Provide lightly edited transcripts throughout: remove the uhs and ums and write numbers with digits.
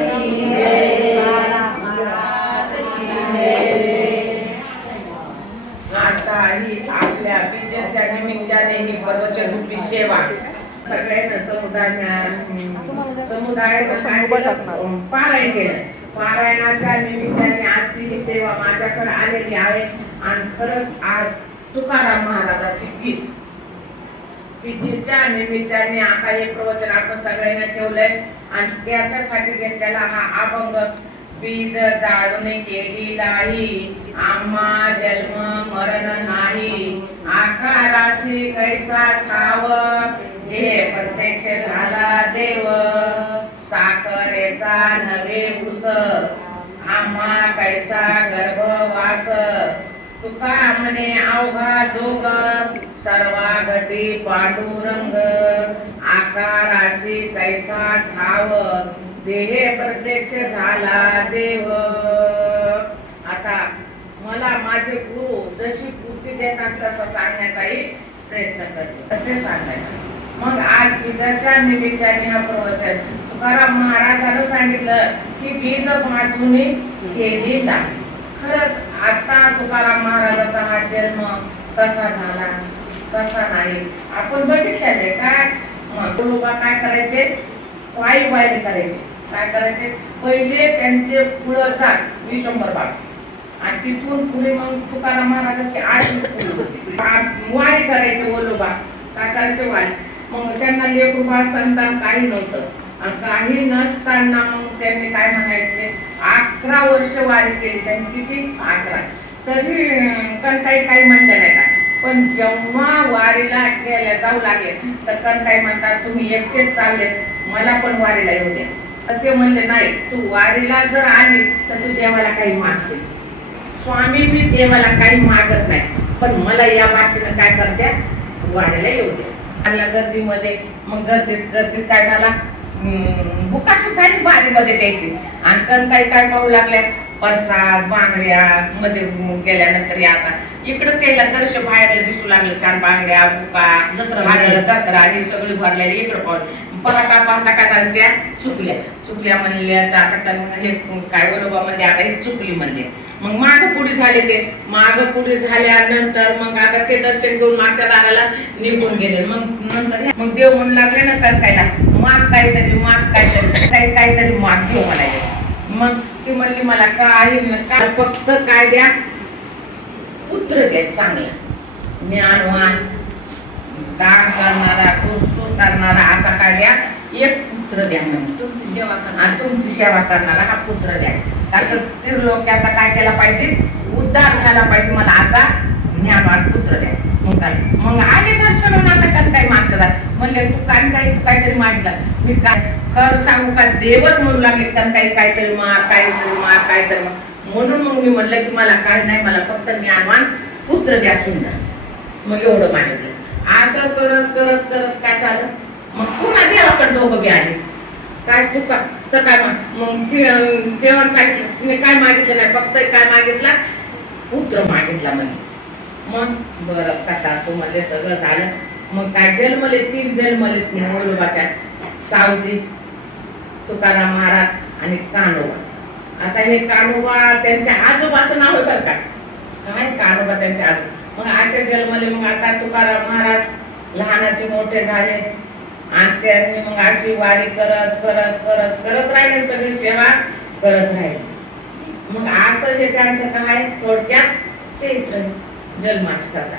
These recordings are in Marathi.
की जय, महाराज की जय। आता ही आपल्या विजयाच्या निमित्ताने ही प्रवचनरूपी सेवा सगळ्यांना समुदाय पारायण केलं। पारायणाच्या निमित्ताने आजची ही सेवा माझ्याकडे आलेली आहे आणि खरंच आज तुकाराम महाराजाची पीठीच्या निमित्ताने आता हे प्रवचन आपण सगळ्यांना ठेवलंय आणि त्याच्यासाठी घेतलेला हा अभंग बीज जाळून केली नाही आम्हा जन्म मरण नाही आकाराशी कैसा ठाव हे प्रत्यक्ष झाला देव साखरेचा नवे उस आम्हा कैसा गर्भवास तुका म्हणे अवघा जोग सर्वा घटी पांडुरंग आकाराशी कैसा ठाव देहे प्रत्यक्ष झाला देव। आता मला माझे गुरु जशी पूर्ती देतात तसा सांगण्याचाही प्रयत्न करते ते सांगायचं। मग आज बीजाच्या निमित्ताने हा प्रवचन तुकाराम महाराजांनी सांगितलं की बीज भाजून केली नाही। खरंच आता तुकाराम महाराजाचा हा जन्म कसा झाला कसा नाही आपण बघितलेले काय गुरुबा काय करायचे वाई करायचे काय करायचे पहिले त्यांचे पुढं जात विशंभर बाग आणि तिथून पुढे मग तुकाराम महाराजाची 8 पुढे होती वारी करायचे ओलोबा काय करायचे वारी मग त्यांना लेकरूबा संतान काही नव्हतं आणि काही नसताना मग त्यांनी काय म्हणायचे 11 वर्ष वारी केली त्यांनी किती 11 तरी काही म्हणलं नाही का पण जेव्हा वारीला गेल्या जाऊ लागले तर काही म्हणतात तुम्ही एकटेच चालले मला पण वारीला येऊ द्या तर ते म्हणले नाही तू वारीला जर आली तर तू देवाला काही मागशील स्वामी मी देवाला काही मागत नाही पण मला या वाचन काय करत्या वारीला येऊ द्या। गर्दीमध्ये मग गर्दीत काय झाला बुकाची काही बारीमध्ये द्यायची आणि काय पाहू लागल्या परसाद बांगड्या मध्ये गेल्यानंतर आता इकडं त्याला दर्श बाहेरला दिसू लागलं छान बांगड्या बुका जत्रा ही सगळी भरलेली इकडं पाहून पाहता काय झालं त्या चुकल्या म्हणल्या आता हे काय ओलोबा म्हणजे आता ही चुकली म्हणले मग माग पुढे झाल्यानंतर मग आता ते दर्शन घेऊन मागच्या दाराला निघून गेले मग देव म्हणू लागले ना कणकायला माग काहीतरी माग घेऊ म्हणाले मग ती म्हणली मला काही फक्त काय द्या पुत्र द्या चांगला ज्ञानवान दान करणारा करणारा असा काय द्या एक पुत्र द्या तुमची सेवा करणारा हा पुत्र द्या कारण त्रिलोक्याचा काय केला पाहिजे उद्धार झाला पाहिजे मला असा ज्ञानवान पुत्र द्या। मग आले दर्शन आता काही मागचं म्हणले तू काहीतरी मागितला मी काय सर सांगू का देवच म्हणू लागले काहीतरी मार म्हणून मग मी म्हणलं की मला काय नाही मला फक्त ज्ञानवान पुत्र द्या सुंदर मग एवढं मागितलं। असं करत काय झालं मग पुन्हा देवाकडे दोघं बी आले काय तुका तर काय मग देवाने सांगितलं तिने काय मागितलं नाही फक्त काय मागितला पुत्र मागितला म्हणजे मग बरं कथा तुम्हाला सगळं झालं मग काय 3 जन्मले ओलोबाच्या सावजी तुकाराम महाराज आणि कान्होबा। आता हे कान्होबा त्यांच्या आजोबाचं नाव आहे बरं काय कान्होबा त्यांच्या आजोबा मग असे जन्मले मग आता तुकाराम महाराज लहानाचे मोठे झाले आणि त्यांनी मग अशी वारी करत राहिले सगळी सेवा करत राहिले। मग असं हे त्यांचं काय थोडक्यात चैत्र जन्माची कथा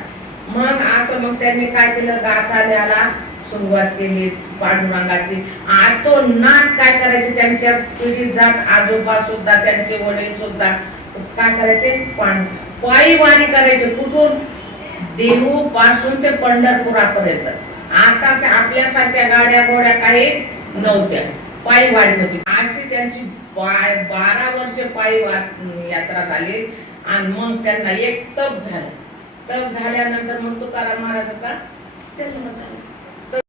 मग असं मग त्यांनी काय केलं गाथा द्यायला सुरुवात केली पांडुरंगाची आतो नाथ काय करायचे त्यांच्या पिढी जात आजोबा सुद्धा त्यांचे वडील सुद्धा काय करायचे पायी वारी करायचे कुठून देहू पासून ते पंढरपुरापर्यंत। आताच्या आपल्यासारख्या गाड्या घोड्या काही नव्हत्या पायी वारी होती अशी त्यांची 12 वर्ष पायी यात्रा झाली आणि मग त्यांना एक तप झालं तप झाल्यानंतर मग तुकाराम महाराजाचा जन्म झाला।